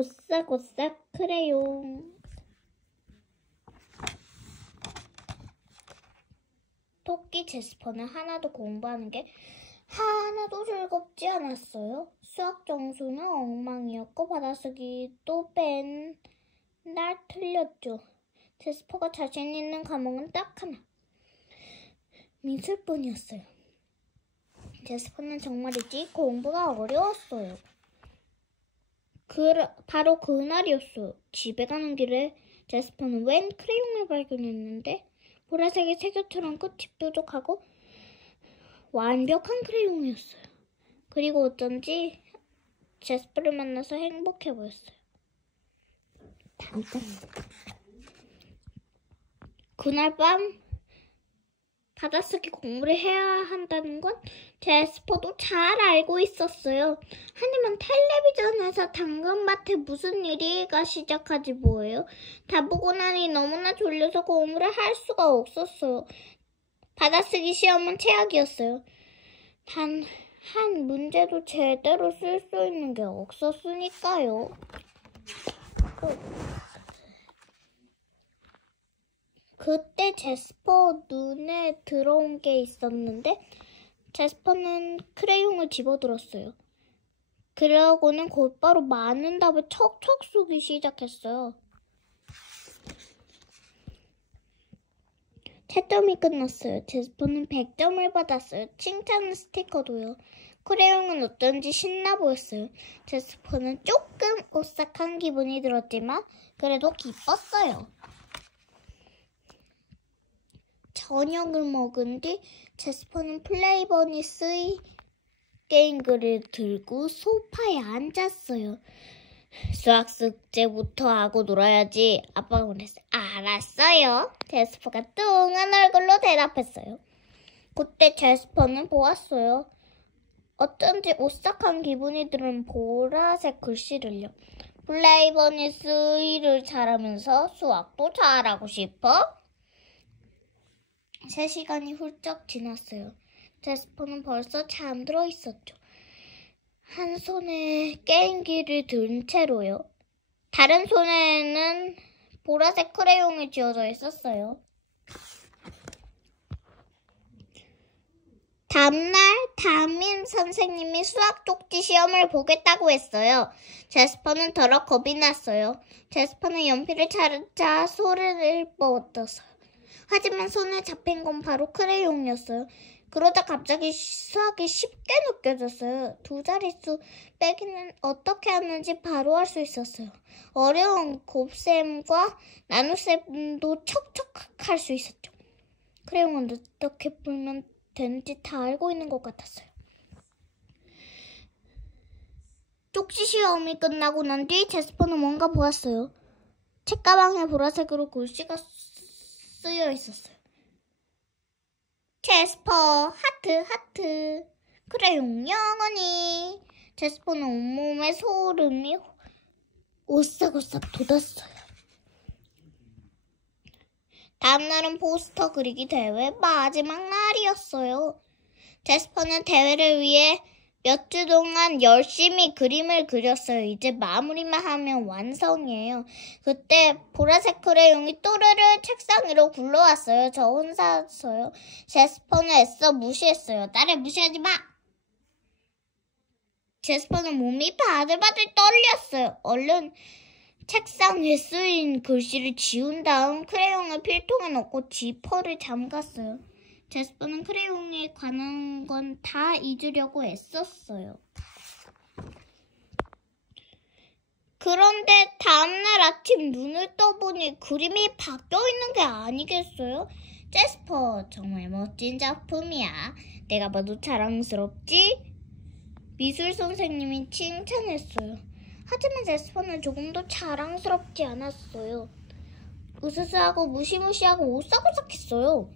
오싹오싹 크레용. 토끼 제스퍼는 하나도 공부하는 게 하나도 즐겁지 않았어요. 수학 점수는 엉망이었고 받아쓰기도 맨날 틀렸죠. 제스퍼가 자신 있는 과목은 딱 하나. 미술뿐이었어요. 제스퍼는 정말이지 공부가 어려웠어요. 바로 그날이었어요. 집에 가는 길에 제스퍼는 웬 크레용을 발견했는데 보라색의 색깔처럼 끝이 뾰족하고 완벽한 크레용이었어요. 그리고 어쩐지 제스퍼를 만나서 행복해 보였어요. 잠깐. 그날 밤 받아쓰기 공부를 해야 한다는 건 제스퍼도 잘 알고 있었어요. 하지만 텔레비전에서 당근밭에 무슨 일이가 시작하지 뭐예요. 다 보고 나니 너무나 졸려서 공부를 할 수가 없었어요. 받아쓰기 시험은 최악이었어요. 단 한 문제도 제대로 쓸 수 있는 게 없었으니까요. 그때 제스퍼 눈에 들어온 게 있었는데 제스퍼는 크레용을 집어들었어요. 그러고는 곧바로 많은 답을 척척 쓰기 시작했어요. 채점이 끝났어요. 제스퍼는 100점을 받았어요. 칭찬 스티커도요. 크레용은 어쩐지 신나 보였어요. 제스퍼는 조금 오싹한 기분이 들었지만 그래도 기뻤어요. 저녁을 먹은 뒤 제스퍼는 플레이버니스의 게임기를 들고 소파에 앉았어요. 수학 숙제부터 하고 놀아야지. 아빠가 그랬어요. 알았어요. 제스퍼가 뚱한 얼굴로 대답했어요. 그때 제스퍼는 보았어요. 어쩐지 오싹한 기분이 드는 보라색 글씨를요. 플레이버니스 일을 잘하면서 수학도 잘하고 싶어? 3시간이 훌쩍 지났어요. 제스퍼는 벌써 잠들어 있었죠. 한 손에 게임기를 든 채로요. 다른 손에는 보라색 크레용이 쥐어져 있었어요. 다음날 담임 선생님이 수학 쪽지 시험을 보겠다고 했어요. 제스퍼는 더러 겁이 났어요. 제스퍼는 연필을 찾아 소리를 뻗었어요. 하지만 손에 잡힌 건 바로 크레용이었어요. 그러다 갑자기 수학이 쉽게 느껴졌어요. 2자릿수 빼기는 어떻게 하는지 바로 할 수 있었어요. 어려운 곱셈과 나눗셈도 척척 할 수 있었죠. 크레용은 어떻게 풀면 되는지 다 알고 있는 것 같았어요. 쪽지 시험이 끝나고 난 뒤 제스퍼는 뭔가 보았어요. 책가방에 보라색으로 글씨가 쓰여 있었어요. 제스퍼 하트 크레용 영원히. 제스퍼는 온몸에 소름이 오싹오싹 돋았어요. 다음날은 포스터 그리기 대회 마지막 날이었어요. 제스퍼는 대회를 위해 몇 주 동안 열심히 그림을 그렸어요. 이제 마무리만 하면 완성이에요. 그때 보라색 크레용이 또르르 책상 위로 굴러왔어요. 저 혼자서요. 제스퍼는 애써 무시했어요. 나를 무시하지 마! 제스퍼는 몸이 바들바들 떨렸어요. 얼른 책상 위에 쓰인 글씨를 지운 다음 크레용을 필통에 넣고 지퍼를 잠갔어요. 제스퍼는 크레용에 관한 건 다 잊으려고 애썼어요. 그런데 다음날 아침 눈을 떠보니 그림이 바뀌어 있는 게 아니겠어요? 제스퍼, 정말 멋진 작품이야. 내가 봐도 자랑스럽지? 미술 선생님이 칭찬했어요. 하지만 제스퍼는 조금도 자랑스럽지 않았어요. 으스스하고 무시무시하고 오싹오싹했어요.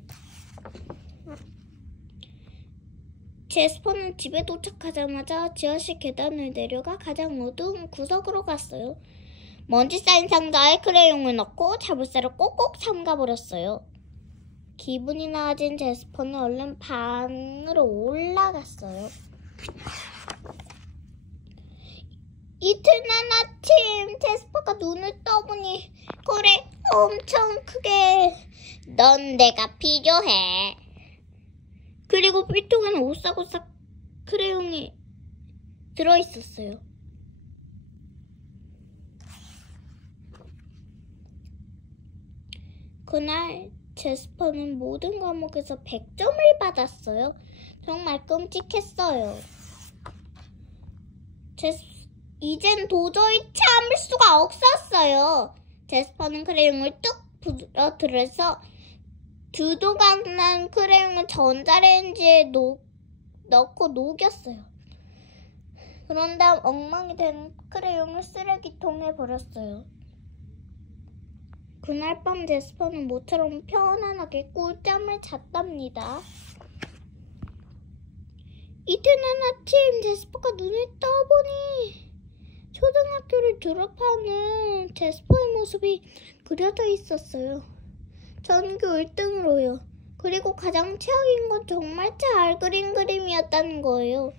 제스퍼는 집에 도착하자마자 지하실 계단을 내려가 가장 어두운 구석으로 갔어요. 먼지 쌓인 상자에 크레용을 넣고 자물쇠를 꼭꼭 잠가버렸어요. 기분이 나아진 제스퍼는 얼른 방으로 올라갔어요. 이튿날 아침 엄청 크게 넌 내가 필요해. 그리고 필통에는 오싹오싹 크레용이 들어있었어요. 그날 제스퍼는 모든 과목에서 100점을 받았어요. 정말 끔찍했어요. 이젠 도저히 참을 수가 없었어요. 제스퍼는 크레용을 뚝 부러뜨려서 두도간 크레용을 전자레인지에 넣고 녹였어요. 그런 다음 엉망이 된 크레용을 쓰레기통에 버렸어요. 그날 밤 제스퍼는 모처럼 편안하게 꿀잠을 잤답니다. 이튿날 아침 제스퍼가 눈을 떠보니 초등학교를 졸업하는 제스퍼의 모습이 그려져 있었어요. 전교 1등으로요. 그리고 가장 최악인 건 정말 잘 그린 그림이었다는 거예요.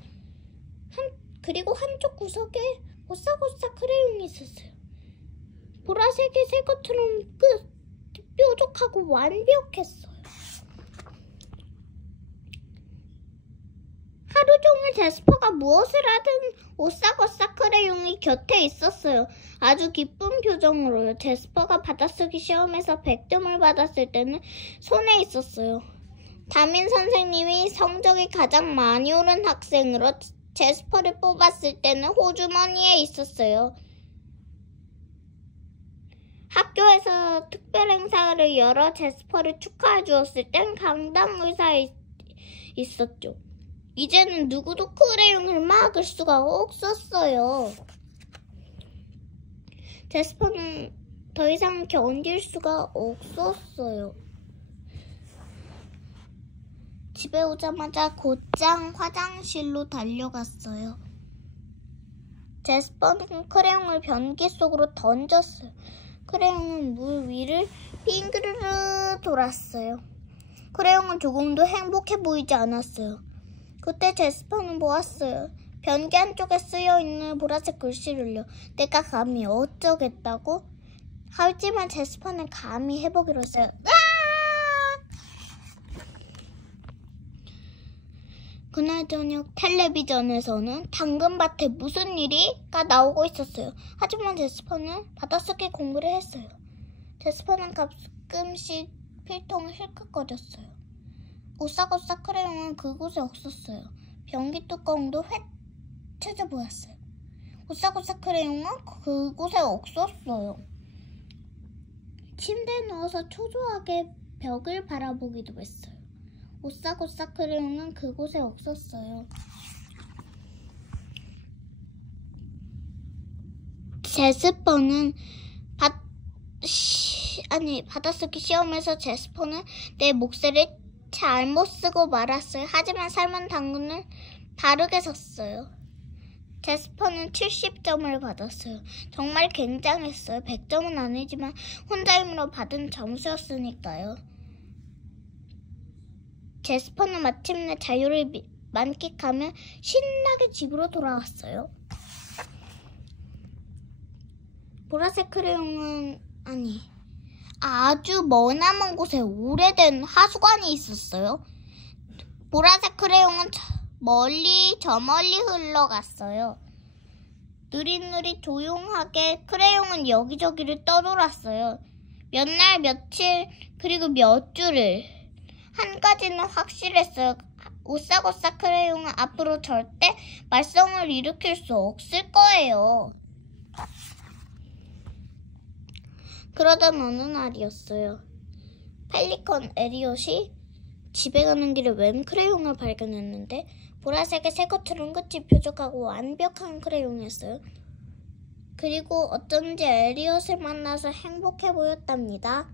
그리고 한쪽 구석에 오싹오싹 크레용이 있었어요. 보라색의 새 것처럼 뾰족하고 완벽했어요. 하루 종일 제스퍼가 무엇을 하든 오싹오싹 크레용이 곁에 있었어요. 아주 기쁜 표정으로요. 제스퍼가 받아쓰기 시험에서 100점을 받았을 때는 손에 있었어요. 담임 선생님이 성적이 가장 많이 오른 학생으로 제스퍼를 뽑았을 때는 호주머니에 있었어요. 학교에서 특별 행사를 열어 제스퍼를 축하해 주었을 땐 강당 의자에 있었죠. 이제는 누구도 크레용을 막을 수가 없었어요. 제스퍼는 더 이상 견딜 수가 없었어요. 집에 오자마자 곧장 화장실로 달려갔어요. 제스퍼는 크레용을 변기 속으로 던졌어요. 크레용은 물 위를 빙그르르 돌았어요. 크레용은 조금도 행복해 보이지 않았어요. 그때 제스퍼는 보았어요. 변기 한쪽에 쓰여있는 보라색 글씨를요. 내가 감히 어쩌겠다고? 하지만 제스퍼는 감히 해보기로 했어요. 그날 저녁 텔레비전에서는 당근밭에 무슨 일이가 나오고 있었어요. 하지만 제스퍼는 받아쓰기 공부를 했어요. 제스퍼는 가끔씩 필통을 힐끗거렸어요. 오싹오싹 크레용은 그곳에 없었어요. 변기 뚜껑도 휘쳐져 보였어요. 오싹오싹 크레용은 그곳에 없었어요. 침대에 누워서 초조하게 벽을 바라보기도 했어요. 오싹오싹 크레용은 그곳에 없었어요. 제스퍼는 받아쓰기 시험에서 제스퍼는 내 몫을 잘못 쓰고 말았어요. 하지만 삶은 당근은 바르게 섰어요. 제스퍼는 70점을 받았어요. 정말 굉장했어요. 100점은 아니지만 혼자 힘으로 받은 점수였으니까요. 제스퍼는 마침내 자유를 만끽하며 신나게 집으로 돌아왔어요. 보라색 크레용은 아주 머나먼 곳에 오래된 하수관이 있었어요. 보라색 크레용은 저 멀리 흘러갔어요. 느릿느릿 조용하게 크레용은 여기저기를 떠돌았어요. 몇 날, 며칠, 그리고 몇 주를. 한 가지는 확실했어요. 오싹오싹 크레용은 앞으로 절대 말썽을 일으킬 수 없을 거예요. 그러던 어느 날이었어요. 펠리컨 에리엇이 집에 가는 길에 웬 크레용을 발견했는데 보라색의 새 것처럼 끝이 뾰족하고 완벽한 크레용이었어요. 그리고 어쩐지 에리엇을 만나서 행복해 보였답니다.